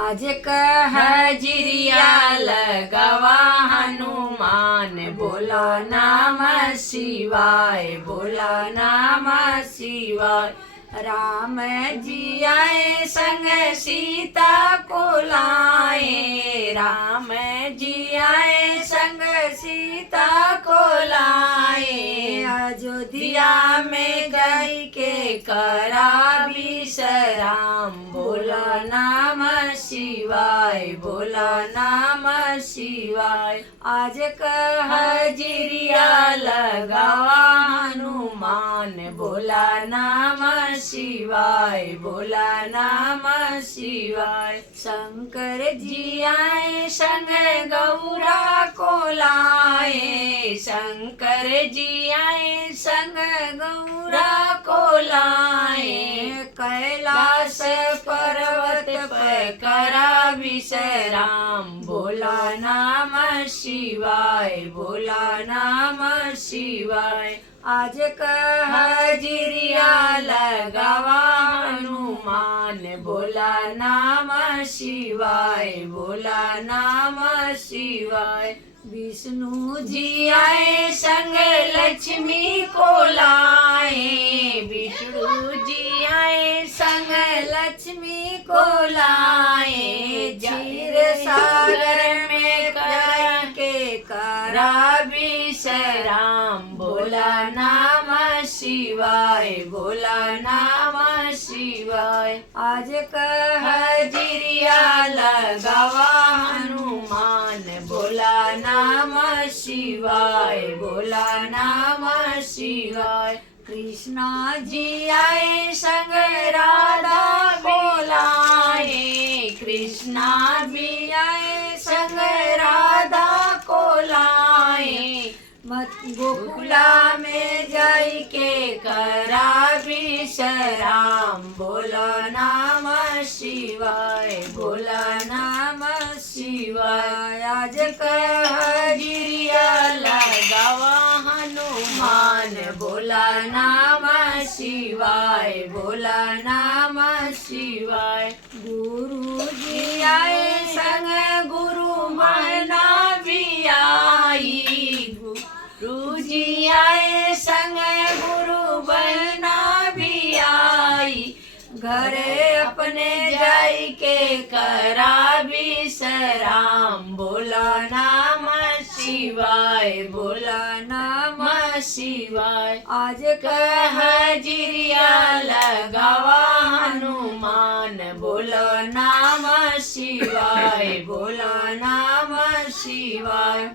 आज हजिरिया लगावा हनुमान, बोला नमः शिवाय, बोला नमः शिवाय। राम जी आए संग सीता को लाए, राम जी आए संग सीता को लाए। अयोध्या में गई के करा विश्राम, बोला नमः शिवाय, बोला नमः शिवाय। आज हजिरिया लगावा हनुमान, बोला नमः शिवाय, बोला नमः शिवाय। शंकर जी आए संग गौरा को लाए, शंकर जी आए संग गौरा को लाए। कैलाश पर्वत पर करा विश्राम, बोला नमः शिवाय, बोला नमः शिवाय। आज हजिरिया लगावा हनुमान, बोला नमः शिवाय, बोला नमः शिवाय। विष्णु जी आए संग लक्ष्मी को लाए, विष्णु जी आए संग लक्ष्मी को लाए। क्षीर सागर में करके करा विश्राम, बोला नमः शिवाय, बोला नमः शिवाय। आज हजिरिया लगावा हनुमान, बोला नमः शिवाय, बोला नमः शिवाय। कृष्णा जी आए संग राधा को लाए, कृष्णा जी आए संग राधा को लाए। मत गोकुला में जाई के करा विश्राम, बोला नमः शिवाय, बोला नमः शिवाय। आज हजिरिया लगावा हनुमान, बोला नमः शिवाय, बोला नमः शिवाय। गुरु जी आए संग गुरु बहना भी आई, गुरु जी आए संग गुरु बहना भी आई। घरे अपने जाई के करा विश्राम, बोला नमः शिवाय, बोला नमः शिवाय। आज हजिरिया लगावा हनुमान, बोला नमः शिवाय, बोला नमः शिवाय।